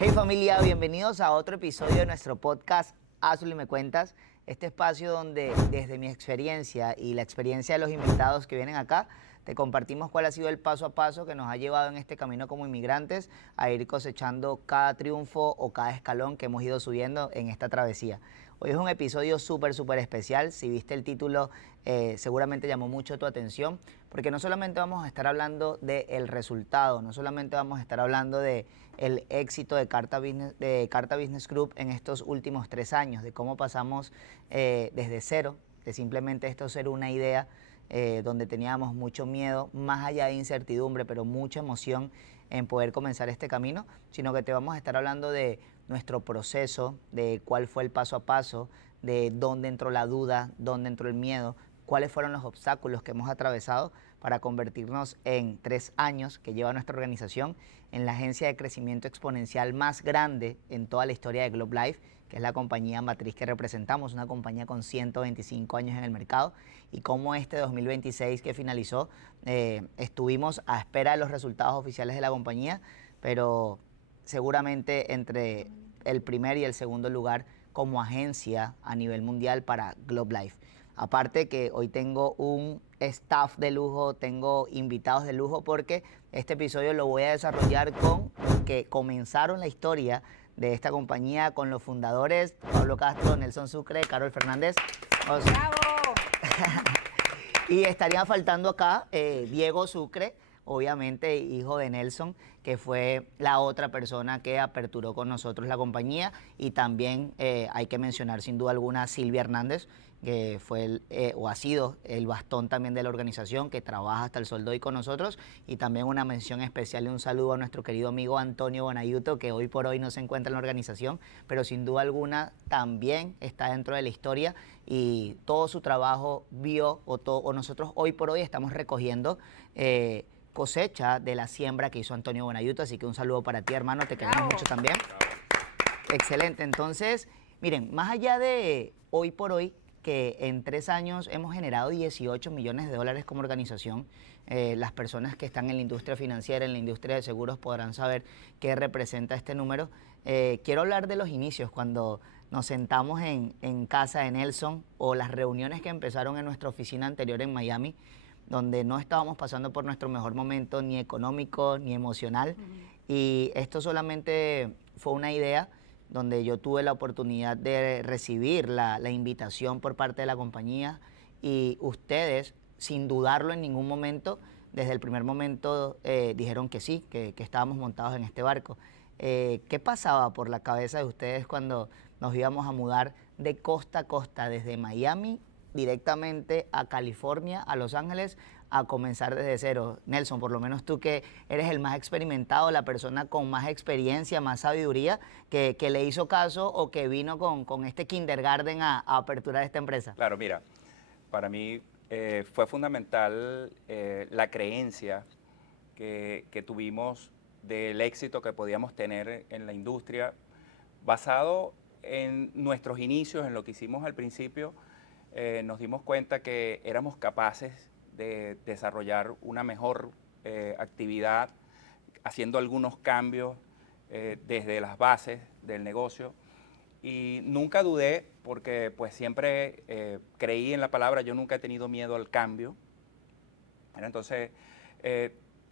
Hey familia, bienvenidos a otro episodio de nuestro podcast Hazlo y me cuentas. Este espacio donde desde mi experiencia y la experiencia de los invitados que vienen acá, te compartimos cuál ha sido el paso a paso que nos ha llevado en este camino como inmigrantes a ir cosechando cada triunfo o cada escalón que hemos ido subiendo en esta travesía. Hoy es un episodio súper especial. Si viste el título, seguramente llamó mucho tu atención, porque no solamente vamos a estar hablando del resultado, no solamente vamos a estar hablando de el éxito de Carta Business Group en estos últimos 3 años, de cómo pasamos desde cero, de simplemente esto ser una idea, donde teníamos mucho miedo, más allá de incertidumbre, pero mucha emoción en poder comenzar este camino, sino que te vamos a estar hablando de nuestro proceso, de cuál fue el paso a paso, de dónde entró la duda, dónde entró el miedo, cuáles fueron los obstáculos que hemos atravesado para convertirnos en 3 años que lleva nuestra organización en la agencia de crecimiento exponencial más grande en toda la historia de Globe Life, que es la compañía matriz que representamos, una compañía con 125 años en el mercado, y cómo este 2026 que finalizó, estuvimos a espera de los resultados oficiales de la compañía, pero seguramente entre el primer y el segundo lugar como agencia a nivel mundial para Globe Life. Aparte que hoy tengo un staff de lujo, tengo invitados de lujo, porque este episodio lo voy a desarrollar con los que comenzaron la historia de esta compañía, con los fundadores, Pablo Castro, Nelson Sucre, Carol Fernández. ¡Bravo! Y estaría faltando acá Diego Sucre, obviamente hijo de Nelson, que fue la otra persona que aperturó con nosotros la compañía. Y también hay que mencionar sin duda alguna a Silvia Hernández, que fue o ha sido el bastón también de la organización, que trabaja hasta el sol de hoy con nosotros. Y también una mención especial y un saludo a nuestro querido amigo Antonio Bonayuto, que hoy por hoy no se encuentra en la organización, pero sin duda alguna también está dentro de la historia, y todo su trabajo vio, o nosotros hoy por hoy estamos recogiendo cosecha de la siembra que hizo Antonio Bonayuto. Así que un saludo para ti, hermano, te queremos ¡Bravo! mucho también. Excelente. Entonces, miren, más allá de hoy por hoy, que en 3 años hemos generado 18 millones de dólares como organización, las personas que están en la industria financiera, en la industria de seguros, podrán saber qué representa este número. Quiero hablar de los inicios, cuando nos sentamos en casa de Nelson, o las reuniones que empezaron en nuestra oficina anterior en Miami, donde no estábamos pasando por nuestro mejor momento, ni económico, ni emocional. Y esto solamente fue una idea donde yo tuve la oportunidad de recibir la invitación por parte de la compañía, y ustedes, sin dudarlo en ningún momento, desde el primer momento dijeron que sí, que estábamos montados en este barco. ¿Qué pasaba por la cabeza de ustedes cuando nos íbamos a mudar de costa a costa, desde Miami directamente a California, a Los Ángeles, a comenzar desde cero? Nelson, por lo menos tú, que eres el más experimentado, la persona con más experiencia, más sabiduría, que le hizo caso, o que vino con este kindergarten a aperturar esta empresa. Claro, mira, para mí fue fundamental la creencia que tuvimos del éxito que podíamos tener en la industria, basado en nuestros inicios, en lo que hicimos al principio. Nos dimos cuenta que éramos capaces de desarrollar una mejor actividad, haciendo algunos cambios desde las bases del negocio. Y nunca dudé, porque pues siempre creí en la palabra. Yo nunca he tenido miedo al cambio. Entonces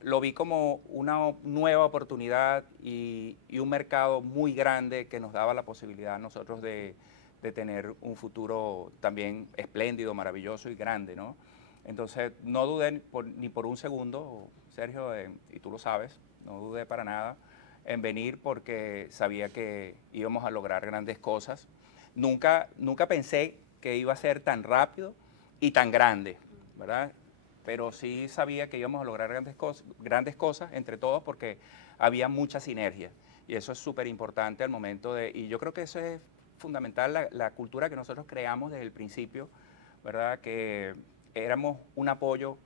lo vi como una nueva oportunidad y un mercado muy grande que nos daba la posibilidad a nosotros de tener un futuro también espléndido, maravilloso y grande, ¿no? Entonces no dudé ni por un segundo, Sergio, y tú lo sabes, no dudé para nada en venir, porque sabía que íbamos a lograr grandes cosas. Nunca pensé que iba a ser tan rápido y tan grande, ¿verdad? Pero sí sabía que íbamos a lograr grandes cosas entre todos, porque había mucha sinergia. Y eso es súper importante al momento y yo creo que eso es fundamental, la cultura que nosotros creamos desde el principio, ¿verdad? Que éramos un apoyo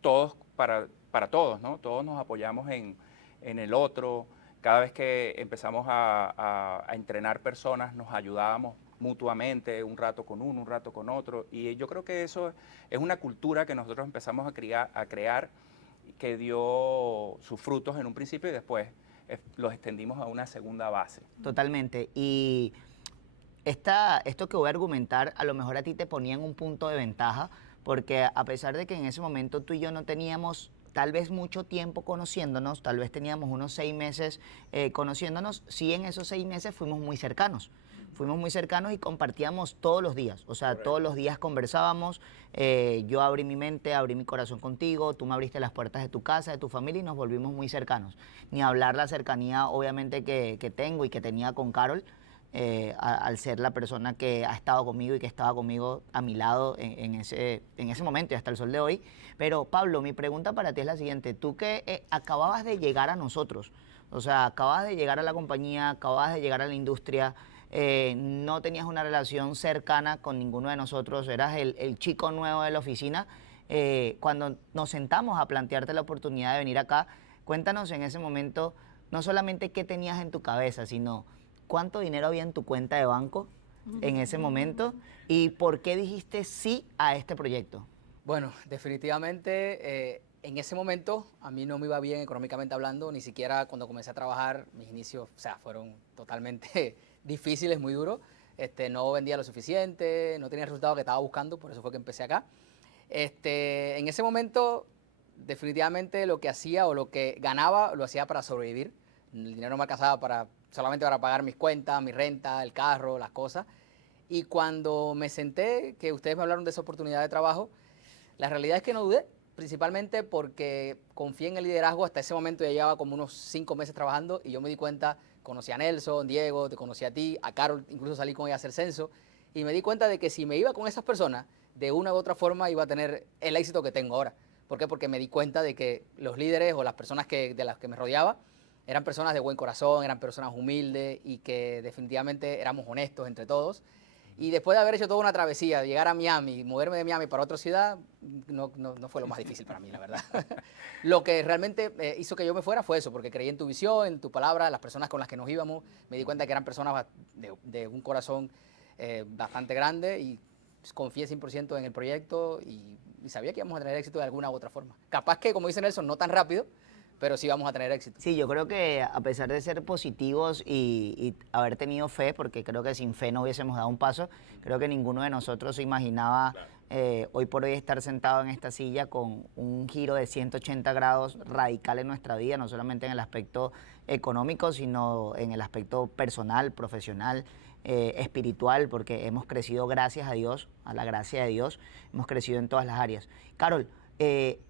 todos para todos, ¿no? Todos nos apoyamos en el otro. Cada vez que empezamos a entrenar personas, nos ayudábamos mutuamente, un rato con uno, un rato con otro. Y yo creo que eso es una cultura que nosotros empezamos a crear, que dio sus frutos en un principio, y después los extendimos a una segunda base. Totalmente. Y esto que voy a argumentar, a lo mejor a ti te ponía en un punto de ventaja, porque a pesar de que en ese momento tú y yo no teníamos tal vez mucho tiempo conociéndonos, tal vez teníamos unos 6 meses conociéndonos, sí en esos 6 meses fuimos muy cercanos. Fuimos muy cercanos y compartíamos todos los días, o sea, todos los días conversábamos, yo abrí mi mente, abrí mi corazón contigo, tú me abriste las puertas de tu casa, de tu familia y nos volvimos muy cercanos. Ni hablar la cercanía obviamente que tengo y que tenía con Carol, al ser la persona que ha estado conmigo y que estaba conmigo a mi lado en ese momento y hasta el sol de hoy. Pero Pablo, mi pregunta para ti es la siguiente, tú que acababas de llegar a nosotros, o sea, acababas de llegar a la compañía, acababas de llegar a la industria, no tenías una relación cercana con ninguno de nosotros, eras el chico nuevo de la oficina. Cuando nos sentamos a plantearte la oportunidad de venir acá, cuéntanos en ese momento no solamente qué tenías en tu cabeza, sino cuánto dinero había en tu cuenta de banco en ese momento y por qué dijiste sí a este proyecto. Bueno, definitivamente en ese momento a mí no me iba bien económicamente hablando, ni siquiera cuando comencé a trabajar, mis inicios, o sea, fueron totalmente difíciles, muy duros. No vendía lo suficiente, no tenía el resultado que estaba buscando, por eso fue que empecé acá. En ese momento, definitivamente lo que hacía o lo que ganaba, lo hacía para sobrevivir. El dinero no me alcanzaba solamente para pagar mis cuentas, mi renta, el carro, las cosas. Y cuando me senté, que ustedes me hablaron de esa oportunidad de trabajo, la realidad es que no dudé, principalmente porque confié en el liderazgo. Hasta ese momento ya llevaba como unos 5 meses trabajando y yo me di cuenta, conocí a Nelson, Diego, te conocí a ti, a Carol, incluso salí con ella a hacer censo, y me di cuenta de que si me iba con esas personas, de una u otra forma iba a tener el éxito que tengo ahora. ¿Por qué? Porque me di cuenta de que los líderes o las personas de las que me rodeaba eran personas de buen corazón, eran personas humildes y que definitivamente éramos honestos entre todos. Y después de haber hecho toda una travesía, de llegar a Miami, moverme de Miami para otra ciudad, no fue lo más difícil para mí, la verdad. Lo que realmente hizo que yo me fuera fue eso, porque creí en tu visión, en tu palabra, las personas con las que nos íbamos. Me di cuenta que eran personas de un corazón bastante grande y confié 100% en el proyecto y sabía que íbamos a tener éxito de alguna u otra forma. Capaz que, como dice Nelson, no tan rápido, pero sí vamos a tener éxito. Sí, yo creo que a pesar de ser positivos y haber tenido fe, porque creo que sin fe no hubiésemos dado un paso, creo que ninguno de nosotros se imaginaba hoy por hoy estar sentado en esta silla con un giro de 180 grados radical en nuestra vida, no solamente en el aspecto económico, sino en el aspecto personal, profesional, espiritual, porque hemos crecido gracias a Dios, a la gracia de Dios, hemos crecido en todas las áreas. Carol,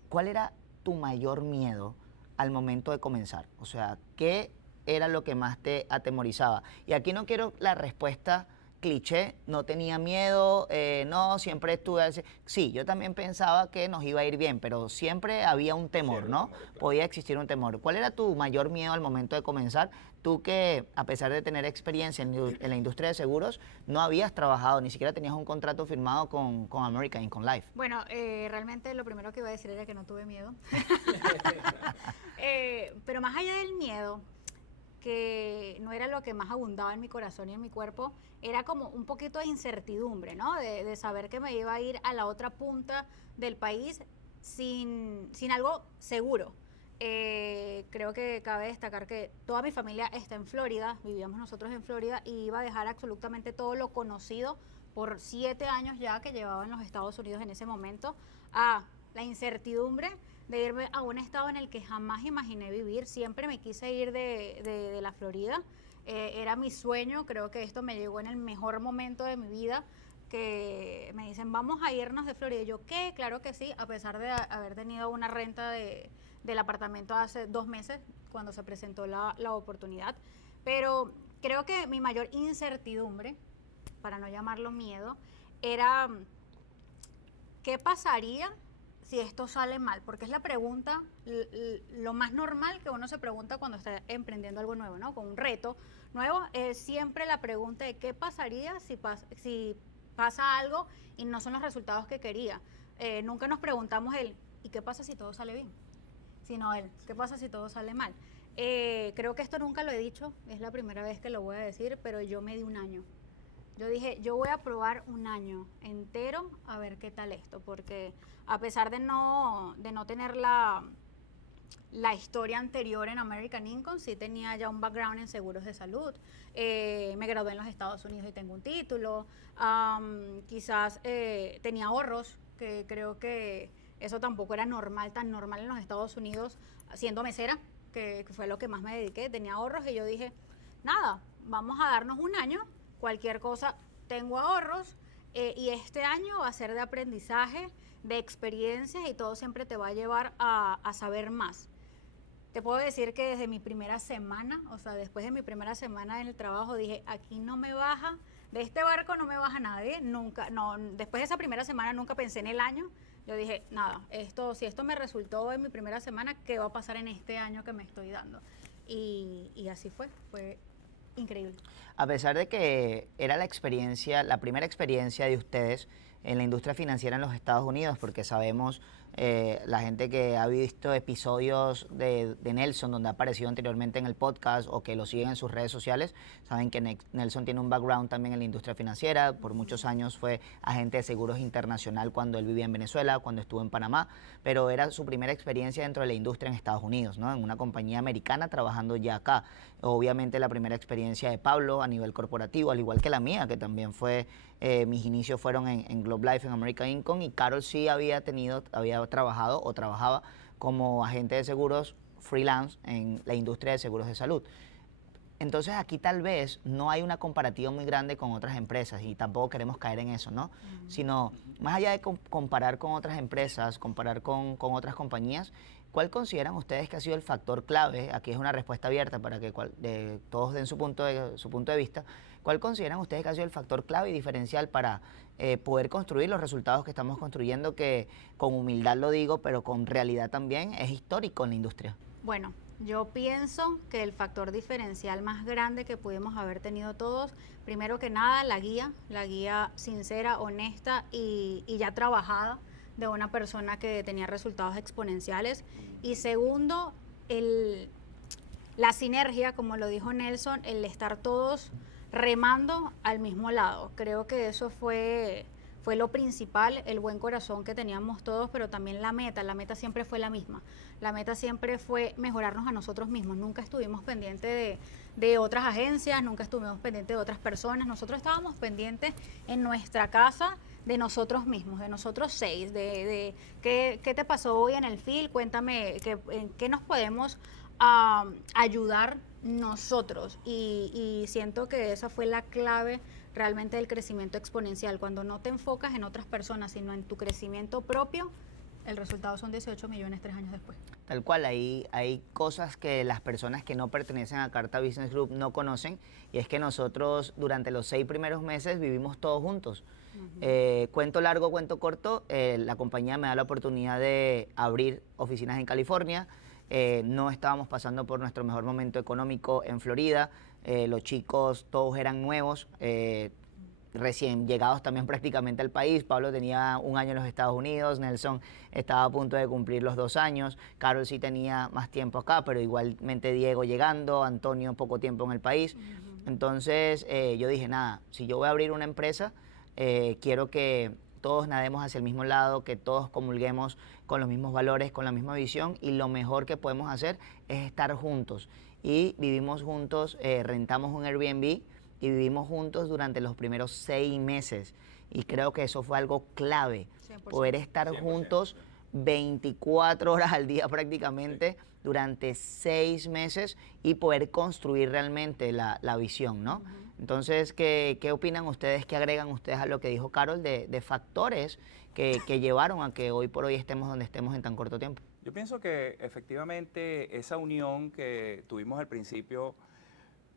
¿cuál era tu mayor miedo al momento de comenzar? O sea, ¿qué era lo que más te atemorizaba? Y aquí no quiero la respuesta cliché, no tenía miedo, no, siempre estuve así. Sí, yo también pensaba que nos iba a ir bien, pero siempre había un temor, ¿no? Podía existir un temor. ¿Cuál era tu mayor miedo al momento de comenzar? Tú que, a pesar de tener experiencia en la industria de seguros, no habías trabajado, ni siquiera tenías un contrato firmado con American y con Life. Bueno, realmente lo primero que iba a decir era que no tuve miedo. Pero más allá del miedo, que no era lo que más abundaba en mi corazón y en mi cuerpo, era como un poquito de incertidumbre, ¿no? De saber que me iba a ir a la otra punta del país sin algo seguro. Creo que cabe destacar que toda mi familia está en Florida, vivíamos nosotros en Florida, y iba a dejar absolutamente todo lo conocido por 7 años ya que llevaba en los Estados Unidos en ese momento, a la incertidumbre de irme a un estado en el que jamás imaginé vivir. Siempre me quise ir de la Florida, era mi sueño. Creo que esto me llegó en el mejor momento de mi vida, que me dicen, vamos a irnos de Florida. Y yo, ¿qué? Claro que sí, a pesar de haber tenido una renta del apartamento hace 2 meses, cuando se presentó la oportunidad. Pero creo que mi mayor incertidumbre, para no llamarlo miedo, era ¿qué pasaría si esto sale mal? Porque es la pregunta, lo más normal que uno se pregunta cuando está emprendiendo algo nuevo, ¿no? Con un reto nuevo, es siempre la pregunta de qué pasaría si pasa algo y no son los resultados que quería. Nunca nos preguntamos ¿y qué pasa si todo sale bien? Sino ¿qué pasa si todo sale mal? Creo que esto nunca lo he dicho, es la primera vez que lo voy a decir, pero yo me di un año. Yo dije, yo voy a probar un año entero a ver qué tal esto, porque a pesar de no tener la historia anterior en American Income, sí tenía ya un background en seguros de salud. Me gradué en los Estados Unidos y tengo un título. Quizás tenía ahorros, que creo que eso tampoco era normal, tan normal en los Estados Unidos, siendo mesera, que fue lo que más me dediqué. Tenía ahorros y yo dije, nada, vamos a darnos un año, cualquier cosa, tengo ahorros, y este año va a ser de aprendizaje, de experiencias, y todo siempre te va a llevar a saber más. Te puedo decir que desde mi primera semana, o sea, después de mi primera semana en el trabajo, dije, aquí no me baja, de este barco no me baja nadie, nunca, no, después de esa primera semana nunca pensé en el año. Yo dije, nada, si esto me resultó en mi primera semana, ¿qué va a pasar en este año que me estoy dando? Y así fue increíble. A pesar de que era la primera experiencia de ustedes en la industria financiera en los Estados Unidos, porque sabemos, la gente que ha visto episodios de Nelson, donde ha aparecido anteriormente en el podcast o que lo siguen en sus redes sociales, saben que Nelson tiene un background también en la industria financiera. Por muchos años fue agente de seguros internacional cuando él vivía en Venezuela, cuando estuvo en Panamá, pero era su primera experiencia dentro de la industria en Estados Unidos, ¿no? En una compañía americana trabajando ya acá. Obviamente la primera experiencia de Pablo a nivel corporativo, al igual que la mía, que también fue, mis inicios fueron en Globe Life, en American Income, y Carol sí había trabajado o trabajaba como agente de seguros freelance en la industria de seguros de salud. Entonces aquí tal vez no hay una comparativa muy grande con otras empresas y tampoco queremos caer en eso, ¿no? Sino, más allá de comparar con otras empresas, comparar con otras compañías, ¿cuál consideran ustedes que ha sido el factor clave? Aquí es una respuesta abierta para que todos den su punto de vista. ¿Cuál consideran ustedes que ha sido el factor clave y diferencial para poder construir los resultados que estamos construyendo, que con humildad lo digo, pero con realidad también es histórico en la industria? Bueno, yo pienso que el factor diferencial más grande que pudimos haber tenido todos, primero que nada, la guía sincera, honesta y ya trabajada de una persona que tenía resultados exponenciales. Y segundo, la sinergia, como lo dijo Nelson, el estar todos remando al mismo lado. Creo que eso fue lo principal, el buen corazón que teníamos todos, pero también la meta siempre fue la misma. La meta siempre fue mejorarnos a nosotros mismos. Nunca estuvimos pendientes de otras agencias, nunca estuvimos pendientes de otras personas. Nosotros estábamos pendientes en nuestra casa de nosotros mismos, de nosotros 6, de qué te pasó hoy en el field, cuéntame en qué nos podemos ayudar nosotros. Y siento que esa fue la clave realmente del crecimiento exponencial. Cuando no te enfocas en otras personas, sino en tu crecimiento propio, el resultado son 18 millones 3 años después. Tal cual, hay cosas que las personas que no pertenecen a Carta Business Group no conocen, y es que nosotros durante los 6 primeros meses vivimos todos juntos. Cuento largo, cuento corto, la compañía me da la oportunidad de abrir oficinas en California. No estábamos pasando por nuestro mejor momento económico en Florida. Los chicos todos eran nuevos, recién llegados también prácticamente al país. Pablo tenía un año en los Estados Unidos, Nelson estaba a punto de cumplir los 2 años, Carol sí tenía más tiempo acá, pero igualmente Diego llegando, Antonio poco tiempo en el país. Entonces yo dije, nada, si yo voy a abrir una empresa, quiero que todos nademos hacia el mismo lado, que todos comulguemos con los mismos valores, con la misma visión, y lo mejor que podemos hacer es estar juntos. Y vivimos juntos, rentamos un Airbnb y vivimos juntos durante los primeros 6 meses. Y creo que eso fue algo clave, 100%. poder estar 100%. juntos 24 horas al día prácticamente durante 6 meses y poder construir realmente la visión, ¿no? Entonces, ¿qué opinan ustedes, qué agregan ustedes a lo que dijo Carol de factores que llevaron a que hoy por hoy estemos donde estemos en tan corto tiempo? Yo pienso que efectivamente esa unión que tuvimos al principio,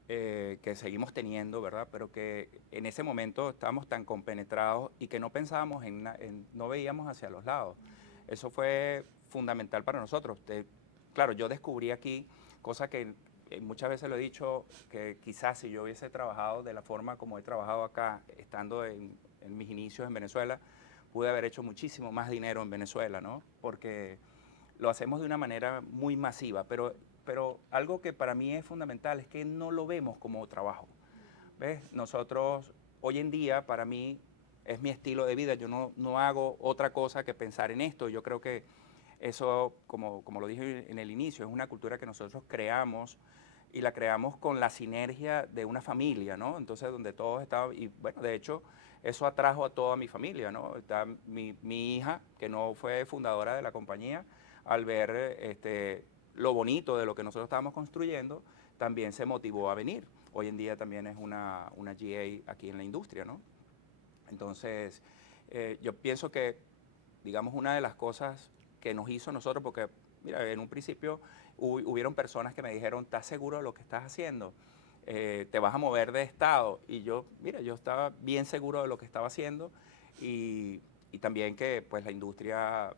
que seguimos teniendo, ¿verdad? Pero que en ese momento estábamos tan compenetrados y que no pensábamos no veíamos hacia los lados. Eso fue fundamental para nosotros. Claro, yo descubrí aquí cosas que muchas veces lo he dicho, que quizás si yo hubiese trabajado de la forma como he trabajado acá, estando en mis inicios en Venezuela, pude haber hecho muchísimo más dinero en Venezuela, ¿no? Porque lo hacemos de una manera muy masiva, pero algo que para mí es fundamental es que no lo vemos como trabajo. ¿Ves? Nosotros, hoy en día, para mí, es mi estilo de vida. Yo no hago otra cosa que pensar en esto. Yo creo que Eso, como lo dije en el inicio, es una cultura que nosotros creamos y la creamos con la sinergia de una familia, ¿no? Entonces, donde todos estaban, y bueno, de hecho, eso atrajo a toda mi familia, ¿no? Está mi hija, que no fue fundadora de la compañía, al ver lo bonito de lo que nosotros estábamos construyendo, también se motivó a venir. Hoy en día también es una GA aquí en la industria, ¿no? Entonces, yo pienso que, digamos, una de las cosas que nos hizo nosotros, porque, mira, en un principio hubieron personas que me dijeron, ¿estás seguro de lo que estás haciendo? ¿Te vas a mover de estado? Y yo, mira, yo estaba bien seguro de lo que estaba haciendo y también que, pues, la industria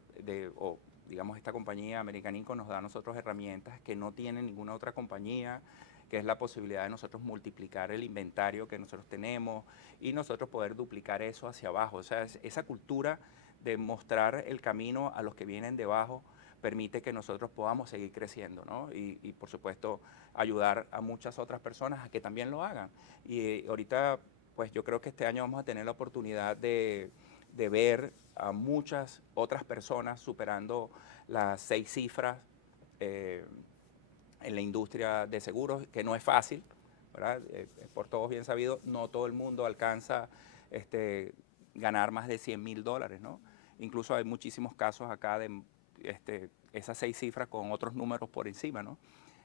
o digamos, esta compañía American Income nos da a nosotros herramientas que no tiene ninguna otra compañía, que es la posibilidad de nosotros multiplicar el inventario que nosotros tenemos y nosotros poder duplicar eso hacia abajo. O sea, esa cultura de mostrar el camino a los que vienen debajo permite que nosotros podamos seguir creciendo, ¿no? Y por supuesto, ayudar a muchas otras personas a que también lo hagan. Y ahorita, pues yo creo que este año vamos a tener la oportunidad de ver a muchas otras personas superando las 6 cifras en la industria de seguros, que no es fácil, ¿verdad? Por todos bien sabido, no todo el mundo alcanza ganar más de $100,000, ¿no? Incluso hay muchísimos casos acá de esas 6 cifras con otros números por encima, ¿no?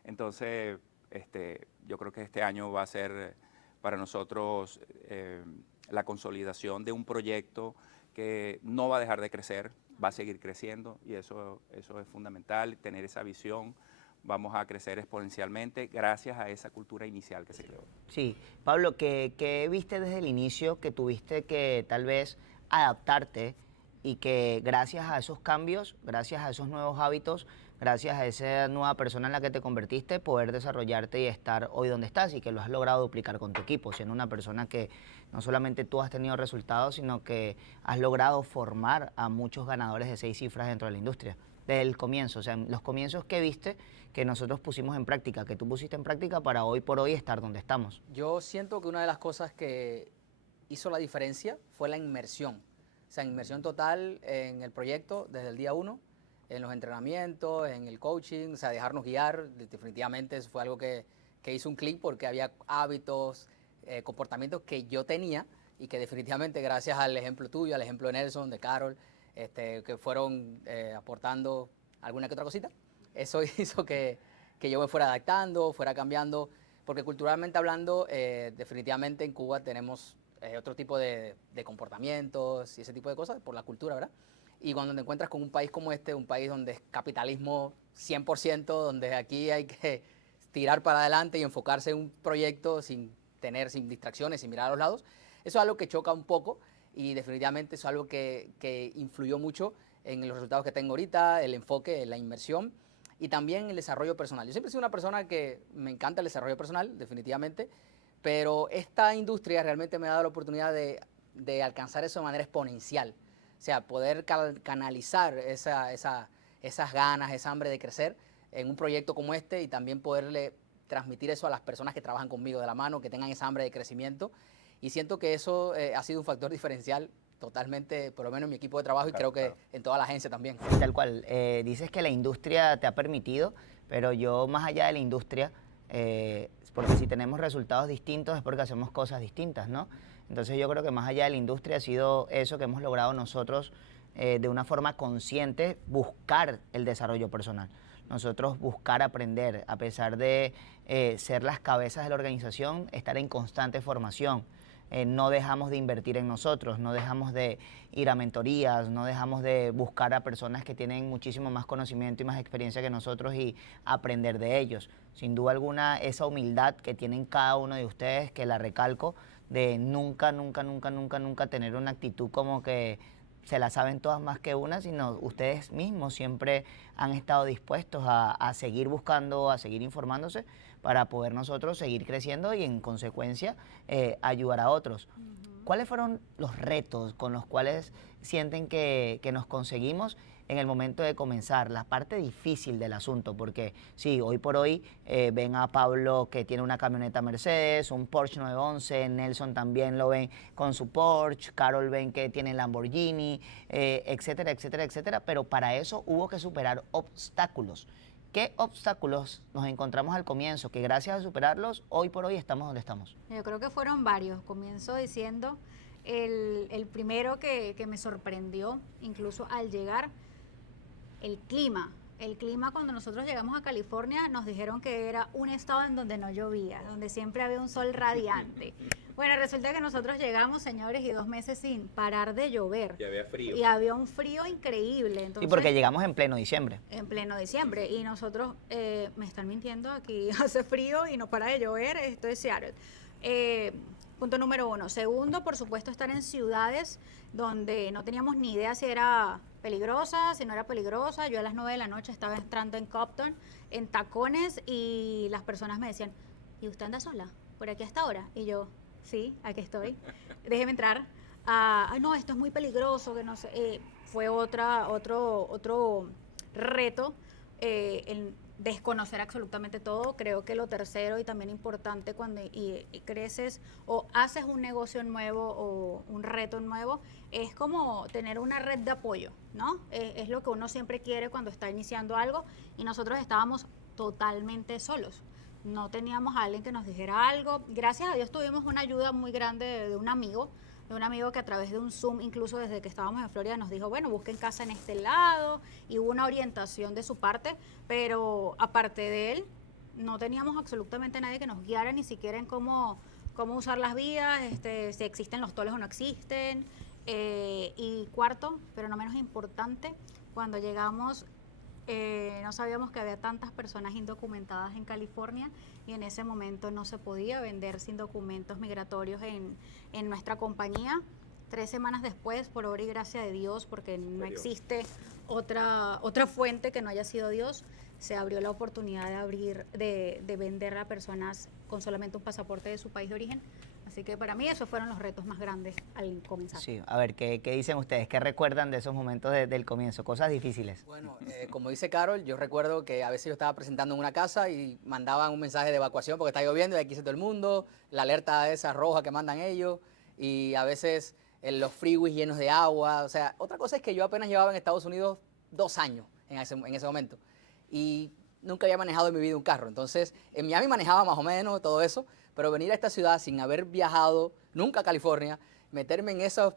Entonces, yo creo que este año va a ser para nosotros la consolidación de un proyecto que no va a dejar de crecer, va a seguir creciendo y eso es fundamental, tener esa visión. Vamos a crecer exponencialmente gracias a esa cultura inicial que se creó. Sí, Pablo, ¿qué viste desde el inicio que tuviste que tal vez adaptarte y que gracias a esos cambios, gracias a esos nuevos hábitos, gracias a esa nueva persona en la que te convertiste, poder desarrollarte y estar hoy donde estás y que lo has logrado duplicar con tu equipo, siendo una persona que no solamente tú has tenido resultados, sino que has logrado formar a muchos ganadores de 6 cifras dentro de la industria? Desde el comienzo, o sea, los comienzos que viste que nosotros pusimos en práctica, que tú pusiste en práctica para hoy por hoy estar donde estamos. Yo siento que una de las cosas que hizo la diferencia fue la inmersión. O sea, inmersión total en el proyecto desde el día 1, en los entrenamientos, en el coaching, o sea, dejarnos guiar. Definitivamente eso fue algo que hizo un clic porque había hábitos, comportamientos que yo tenía y que definitivamente gracias al ejemplo tuyo, al ejemplo de Nelson, de Carol, que fueron aportando alguna que otra cosita, eso hizo que yo me fuera adaptando, fuera cambiando, porque culturalmente hablando, definitivamente en Cuba tenemos otro tipo de comportamientos y ese tipo de cosas por la cultura, ¿verdad? Y cuando te encuentras con un país como este, un país donde es capitalismo 100%, donde aquí hay que tirar para adelante y enfocarse en un proyecto sin distracciones, sin mirar a los lados, eso es algo que choca un poco y definitivamente eso es algo que influyó mucho en los resultados que tengo ahorita, el enfoque, la inmersión y también el desarrollo personal. Yo siempre he sido una persona que me encanta el desarrollo personal, definitivamente, pero esta industria realmente me ha dado la oportunidad de alcanzar eso de manera exponencial. O sea, poder canalizar esas ganas, esa hambre de crecer en un proyecto como este y también poderle transmitir eso a las personas que trabajan conmigo de la mano, que tengan esa hambre de crecimiento. Y siento que eso ha sido un factor diferencial totalmente, por lo menos en mi equipo de trabajo y creo que en toda la agencia también. Sí, tal cual. Dices que la industria te ha permitido, pero yo más allá de la industria, porque si tenemos resultados distintos es porque hacemos cosas distintas, ¿no? Entonces yo creo que más allá de la industria ha sido eso que hemos logrado nosotros de una forma consciente, buscar el desarrollo personal. Nosotros buscar aprender, a pesar de ser las cabezas de la organización, estar en constante formación. No dejamos de invertir en nosotros, no dejamos de ir a mentorías, no dejamos de buscar a personas que tienen muchísimo más conocimiento y más experiencia que nosotros y aprender de ellos. Sin duda alguna, esa humildad que tienen cada uno de ustedes, que la recalco, de nunca tener una actitud como que se la saben todas más que una, sino ustedes mismos siempre han estado dispuestos a seguir buscando, a seguir informándose para poder nosotros seguir creciendo y en consecuencia ayudar a otros. ¿Cuáles fueron los retos con los cuales sienten que nos conseguimos en el momento de comenzar, la parte difícil del asunto, porque sí, hoy por hoy ven a Pablo que tiene una camioneta Mercedes, un Porsche 911, Nelson también lo ven con su Porsche, Carol ven que tiene Lamborghini, etcétera, etcétera, etcétera, pero para eso hubo que superar obstáculos. ¿Qué obstáculos nos encontramos al comienzo? Que gracias a superarlos, hoy por hoy estamos donde estamos. Yo creo que fueron varios. Comienzo diciendo el primero que me sorprendió, incluso al llegar, el clima. El clima, cuando nosotros llegamos a California, nos dijeron que era un estado en donde no llovía, donde siempre había un sol radiante. Bueno, resulta que nosotros llegamos, señores, y 2 meses sin parar de llover. Y había frío. Y había un frío increíble. Entonces, Sí, porque llegamos en pleno diciembre. en pleno diciembre. Y nosotros, me están mintiendo, aquí hace frío y no para de llover, esto es Seattle. Punto número 1. Segundo, por supuesto, estar en ciudades donde no teníamos ni idea si era peligrosa, si no era peligrosa. Yo a las 9 de la noche estaba entrando en Compton, en tacones, y las personas me decían, ¿y usted anda sola por aquí hasta ahora? Y yo, sí, aquí estoy, déjeme entrar. No, esto es muy peligroso, que no sé. Fue otro reto, el desconocer absolutamente todo. Creo que lo tercero y también importante cuando y creces o haces un negocio nuevo o un reto nuevo, es como tener una red de apoyo, ¿no? Es lo que uno siempre quiere cuando está iniciando algo, y nosotros estábamos totalmente solos. No teníamos a alguien que nos dijera algo. Gracias a Dios tuvimos una ayuda muy grande de un amigo que a través de un Zoom, incluso desde que estábamos en Florida, nos dijo, bueno, busquen casa en este lado, y hubo una orientación de su parte, pero aparte de él, no teníamos absolutamente nadie que nos guiara ni siquiera en cómo usar las vías, si existen los toles o no existen. Y cuarto, pero no menos importante, cuando llegamos, no sabíamos que había tantas personas indocumentadas en California, y en ese momento no se podía vender sin documentos migratorios en nuestra compañía. 3 semanas después, por obra y gracia de Dios, porque no existe otra fuente que no haya sido Dios, se abrió la oportunidad de vender a personas con solamente un pasaporte de su país de origen. Así que para mí esos fueron los retos más grandes al comenzar. Sí, a ver, ¿qué dicen ustedes? ¿Qué recuerdan de esos momentos del comienzo? Cosas difíciles. Bueno, como dice Carol, yo recuerdo que a veces yo estaba presentando en una casa y mandaban un mensaje de evacuación porque está lloviendo y aquí se todo el mundo, la alerta esa roja que mandan ellos, y a veces los freeways llenos de agua. O sea, otra cosa es que yo apenas llevaba en Estados Unidos 2 años en ese momento, y nunca había manejado en mi vida un carro. Entonces, en Miami manejaba más o menos todo eso, pero venir a esta ciudad sin haber viajado nunca a California, meterme en todos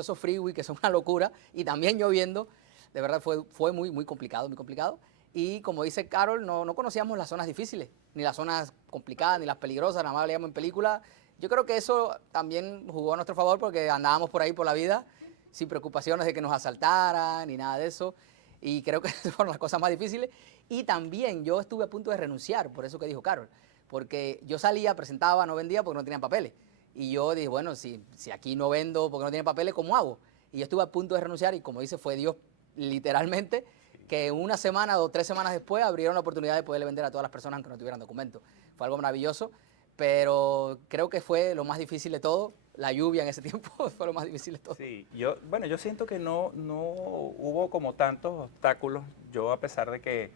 esos freeways que son una locura, y también lloviendo, de verdad fue muy, muy complicado, muy complicado. Y como dice Carol, no conocíamos las zonas difíciles, ni las zonas complicadas, ni las peligrosas, nada más veíamos en películas. Yo creo que eso también jugó a nuestro favor, porque andábamos por ahí por la vida sin preocupaciones de que nos asaltaran ni nada de eso. Y creo que esas fueron las cosas más difíciles. Y también yo estuve a punto de renunciar, por eso que dijo Carol, porque yo salía, presentaba, no vendía porque no tenían papeles. Y yo dije, bueno, si aquí no vendo porque no tienen papeles, ¿cómo hago? Y yo estuve a punto de renunciar, y como dice, fue Dios literalmente que 1 semana o 3 semanas después abrieron la oportunidad de poderle vender a todas las personas aunque no tuvieran documentos. Fue algo maravilloso, pero creo que fue lo más difícil de todo. La lluvia en ese tiempo fue lo más difícil de todo. Sí, yo siento que no hubo como tantos obstáculos. Yo, a pesar de que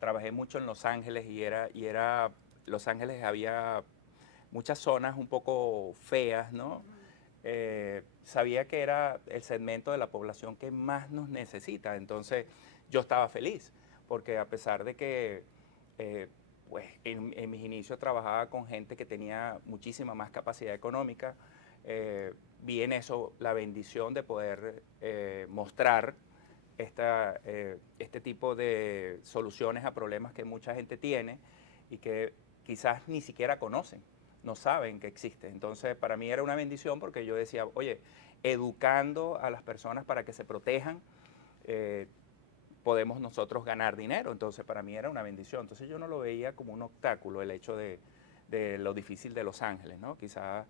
trabajé mucho en Los Ángeles y era Los Ángeles, había muchas zonas un poco feas, ¿no? Sabía que era el segmento de la población que más nos necesita. Entonces, yo estaba feliz, porque a pesar de que pues en mis inicios trabajaba con gente que tenía muchísima más capacidad económica, vi en eso la bendición de poder mostrar este tipo de soluciones a problemas que mucha gente tiene y que quizás ni siquiera conocen, no saben que existe. Entonces, para mí era una bendición, porque yo decía, oye, educando a las personas para que se protejan, podemos nosotros ganar dinero. Entonces, para mí era una bendición. Entonces, yo no lo veía como un obstáculo el hecho de lo difícil de Los Ángeles, ¿no? Quizás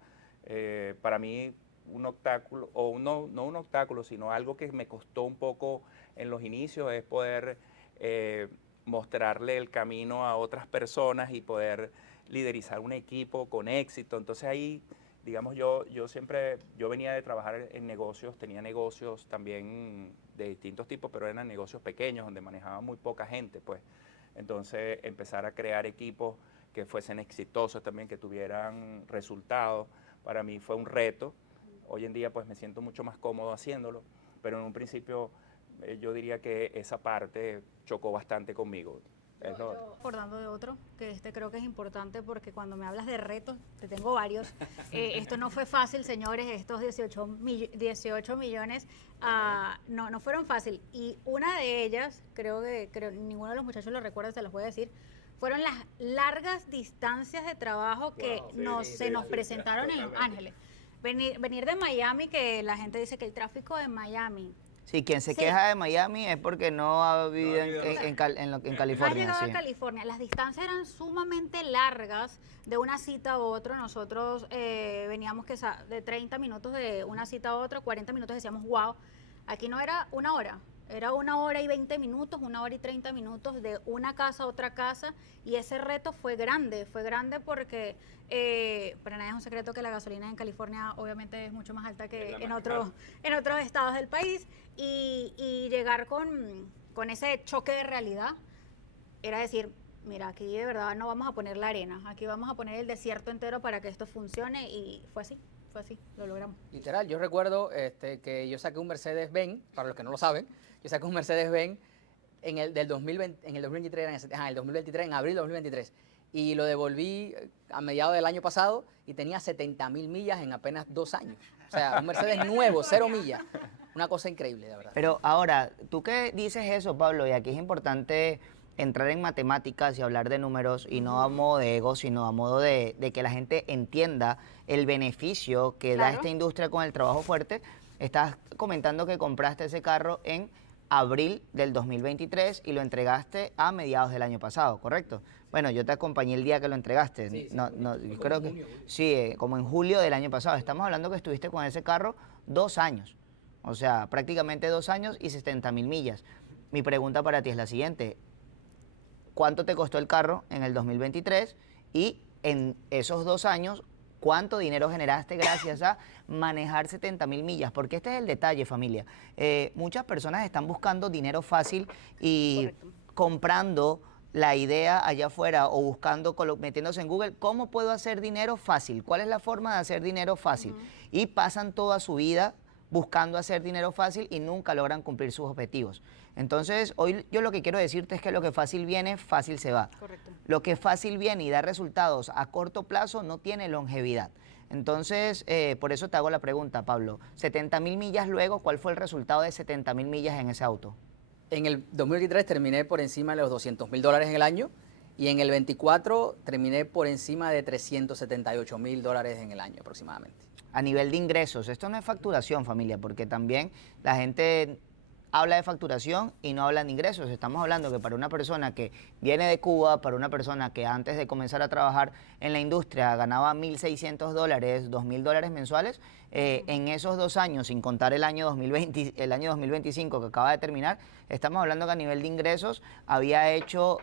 para mí un obstáculo, o no un obstáculo, sino algo que me costó un poco en los inicios, es poder mostrarle el camino a otras personas y poder liderizar un equipo con éxito. Entonces ahí, digamos, yo venía de trabajar en negocios, tenía negocios también de distintos tipos, pero eran negocios pequeños donde manejaba muy poca gente, pues. Entonces, empezar a crear equipos que fuesen exitosos también, que tuvieran resultados, para mí fue un reto. Hoy en día, pues, me siento mucho más cómodo haciéndolo, pero en un principio yo diría que esa parte chocó bastante conmigo. Yo acordando de otro, que creo que es importante porque cuando me hablas de retos, te tengo varios. Esto no fue fácil, señores, estos 18 millones no fueron fácil. Y una de ellas, creo ninguno de los muchachos lo recuerda, se los voy a decir, fueron las largas distancias de trabajo que se nos presentaron en Los Ángeles. Venir de Miami, que la gente dice que el tráfico de Miami... Sí, quien se queja de Miami es porque no ha vivido en California. Ha llegado sí. a California. Las distancias eran sumamente largas de una cita a otra. Nosotros veníamos de 30 minutos de una cita a otra, 40 minutos, decíamos, wow. Aquí no era una hora, era 1 hora y 20 minutos, 1 hora y 30 minutos de una casa a otra casa. Y ese reto fue grande porque para nadie es un secreto que la gasolina en California obviamente es mucho más alta que en otros estados del país. Y llegar con ese choque de realidad era decir, mira, aquí de verdad no vamos a poner la arena, aquí vamos a poner el desierto entero para que esto funcione, y fue así, lo logramos. Literal, yo recuerdo que yo saqué un Mercedes-Benz, para los que no lo saben, yo saqué un Mercedes-Benz en el 2023, en abril de 2023, y lo devolví a mediados del año pasado y tenía 70.000 millas en apenas 2 años. O sea, un Mercedes nuevo, 0 millas. Una cosa increíble, de verdad. Pero ahora, tú que dices eso, Pablo, y aquí es importante entrar en matemáticas y hablar de números, y no a modo de ego, sino a modo de que la gente entienda el beneficio que da esta industria con el trabajo fuerte. Estás comentando que compraste ese carro en abril del 2023 y lo entregaste a mediados del año pasado, ¿correcto? Bueno, yo te acompañé el día que lo entregaste. Sí, sí, Yo creo que sí, como en julio del año pasado. Estamos hablando que estuviste con ese carro 2 años. O sea, prácticamente 2 años y 70.000 millas. Mi pregunta para ti es la siguiente. ¿Cuánto te costó el carro en el 2023? Y en esos 2 años, ¿cuánto dinero generaste gracias a manejar 70.000 millas? Porque este es el detalle, familia. Muchas personas están buscando dinero fácil y comprando la idea allá afuera o buscando, metiéndose en Google, ¿cómo puedo hacer dinero fácil? ¿Cuál es la forma de hacer dinero fácil? Y pasan toda su vida buscando hacer dinero fácil y nunca logran cumplir sus objetivos. Entonces, hoy yo lo que quiero decirte es que lo que fácil viene, fácil se va. Correcto. Lo que fácil viene y da resultados a corto plazo no tiene longevidad. Entonces, por eso te hago la pregunta, Pablo. 70.000 millas luego, ¿cuál fue el resultado de 70.000 millas en ese auto? En el 2023 terminé por encima de los $200.000 en el año, y en el 24 terminé por encima de $378.000 en el año aproximadamente. A nivel de ingresos, esto no es facturación, familia, porque también la gente habla de facturación y no habla de ingresos. Estamos hablando que para una persona que viene de Cuba, para una persona que antes de comenzar a trabajar en la industria ganaba $1.600, $2.000 mensuales, en esos 2 años, sin contar el año 2025 que acaba de terminar, estamos hablando que a nivel de ingresos había hecho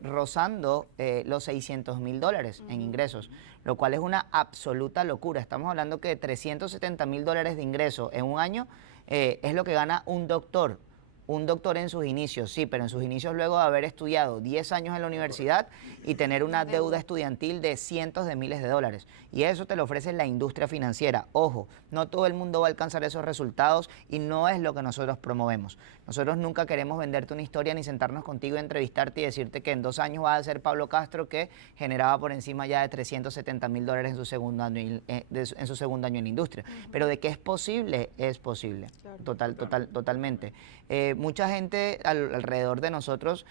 rozando los $600.000 en ingresos, lo cual es una absoluta locura. Estamos hablando que $370.000 de ingresos en un año es lo que gana un doctor. Un doctor en sus inicios, sí, pero en sus inicios luego de haber estudiado 10 años en la universidad y tener una deuda estudiantil de cientos de miles de dólares. Y eso te lo ofrece la industria financiera. Ojo, no todo el mundo va a alcanzar esos resultados y no es lo que nosotros promovemos. Nosotros nunca queremos venderte una historia ni sentarnos contigo y entrevistarte y decirte que en 2 años vas a ser Pablo Castro, que generaba por encima ya de $370.000 en su segundo año en la industria. Pero de que es posible, es posible. Claro. Totalmente. Mucha gente alrededor de nosotros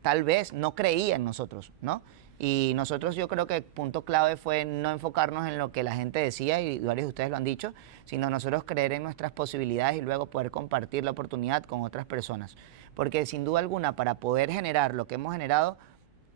tal vez no creía en nosotros, ¿no? Y nosotros, yo creo que el punto clave fue no enfocarnos en lo que la gente decía, y varios de ustedes lo han dicho, sino nosotros creer en nuestras posibilidades y luego poder compartir la oportunidad con otras personas. Porque sin duda alguna, para poder generar lo que hemos generado